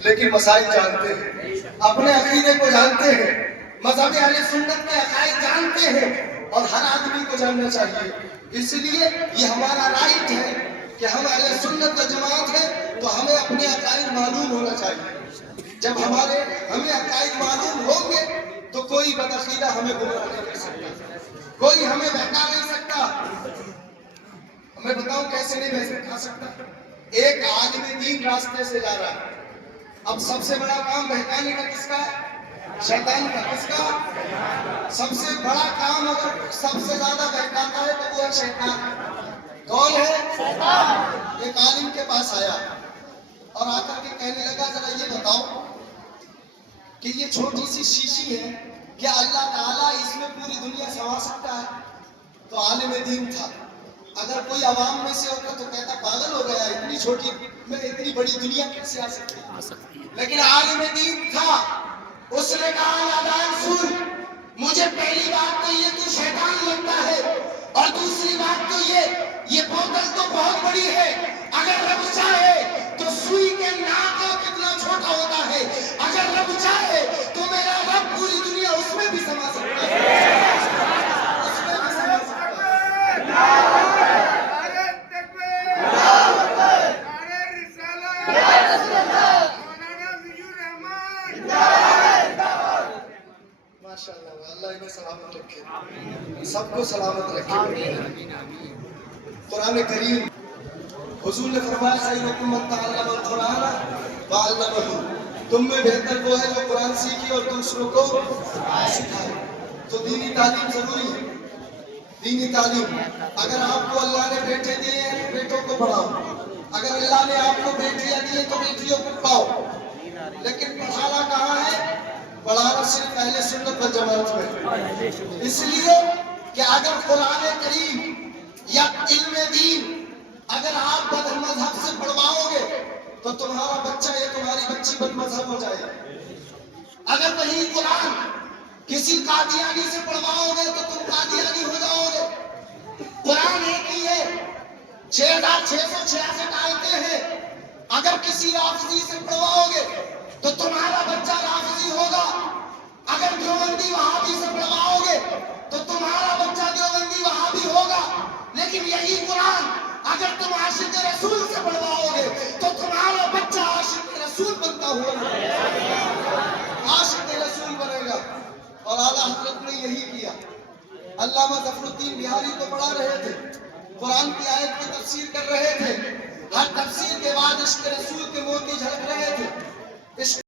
لیکن مسائل جانتے ہیں، اپنے عقیدے کو جانتے ہیں، مذہب اہل سنت کے عقائد جانتے ہیں، اور ہر آدمی کو جاننا چاہیے۔ اس لیے یہ ہمارا رائٹ ہے کہ ہم اہل سنت و جماعت ہیں تو ہمیں اپنے عقائد معلوم ہونا چاہیے۔ جب ہمیں عقائد معلوم ہوں گے تو کوئی بدعقیدہ ہمیں گمراہ نہیں کر سکتا، کوئی ہمیں بہکا نہیں سکتا۔ میں بتاؤں کیسے نہیں بہکا سکتا؟ ایک عالم دین راستے سے جا رہا ہے، اب سب سے بڑا کام بہکانے کا کس کا ہے؟ شیطان کا۔ کس کا؟ سب سے بڑا کام اگر سب سے زیادہ بہکاتا ہے تو وہ ہے شیطان۔ کون ہے؟ شیطان۔ ایک عالم کے پاس آیا اور آ کر کے کہنے لگا ذرا یہ بتاؤ کہ یہ چھوٹی سی شیشی ہے، کیا اللہ تعالیٰ اس میں پوری دنیا سما سکتا ہے؟ تو عالم دین تھا، اگر کوئی عوام میں سے ہوتا تو کہتا پاگل ہو گیا، اتنی چھوٹی میں اتنی بڑی دنیا کیسے آ سکتی ہے؟ لیکن عالم دین تھا، اس نے کہا نادان سن، مجھے پہلی بات تو یہ تو شیطان لگتا ہے، اور دوسری بات تو یہ بوتل تو بہت بڑی ہے، اگر رب چاہے تو سوئی کے ناک کتنا چھوٹا ہوتا ہے، اگر رب چاہے تو میرا رب پوری دنیا اس میں بھی سما سکتا ہے، اس میں بھی سما سکتا ہے۔ ماشاءاللہ، اللہ انہیں سلامت رکھے، سب کو سلامت رکھے۔ قرآن کریم حضور نے فرمایا خیرکم من تعلم القرآن وعلمہ، تم میں بہتر وہ ہے جو قرآن سیکھے اور دوسروں کو سکھائے۔ تو دینی تعلیم ضروری ہے، دینی تعلیم۔ اگر آپ کو اللہ نے بیٹے دیے ہیں تو بیٹوں کو پڑھاؤ، اگر اللہ نے آپ کو بیٹیاں دی تو بیٹیوں کو پڑھاؤ، لیکن پڑھانا کہاں ہے؟ پڑھانا صرف اہل سنت و جماعت میں۔ اس لیے کہ اگر قرآن کریم یا علم دین اگر آپ بد مذہب سے پڑھواؤ گے تو تمہارا بچہ یا تمہاری بچی بد مذہب ہو جائے گا۔ اگر وہی قرآن کسی قادیانی سے پڑھواؤ گے تو تم قادیانی ہو جاؤ گے۔ قرآن ایک ہی ہے، 6666 آیتیں ہیں، اگر کسی رافضی سے پڑھواؤ گے تو تمہارا بچہ رافضی ہوگا، اگر دیوبندی وہابی سے پڑھواؤ گے تو تمہارا بچہ دیوبندی وہابی ہوگا۔ لیکن یہی قرآن اگر تم عاشق رسول سے پڑھواؤ گے تو تمہارا بچہ عاشق رسول بنتا ہوا عاشق رسول بنے گا۔ اور اعلیٰ حضرت نے یہی کیا۔ علامہ ظفر الدین بہاری کو پڑھا رہے تھے، قرآن کی آیت کی تفسیر کر رہے تھے، ہر تفسیر کے بعد عشق رسول کے موتی جھلک رہے تھے۔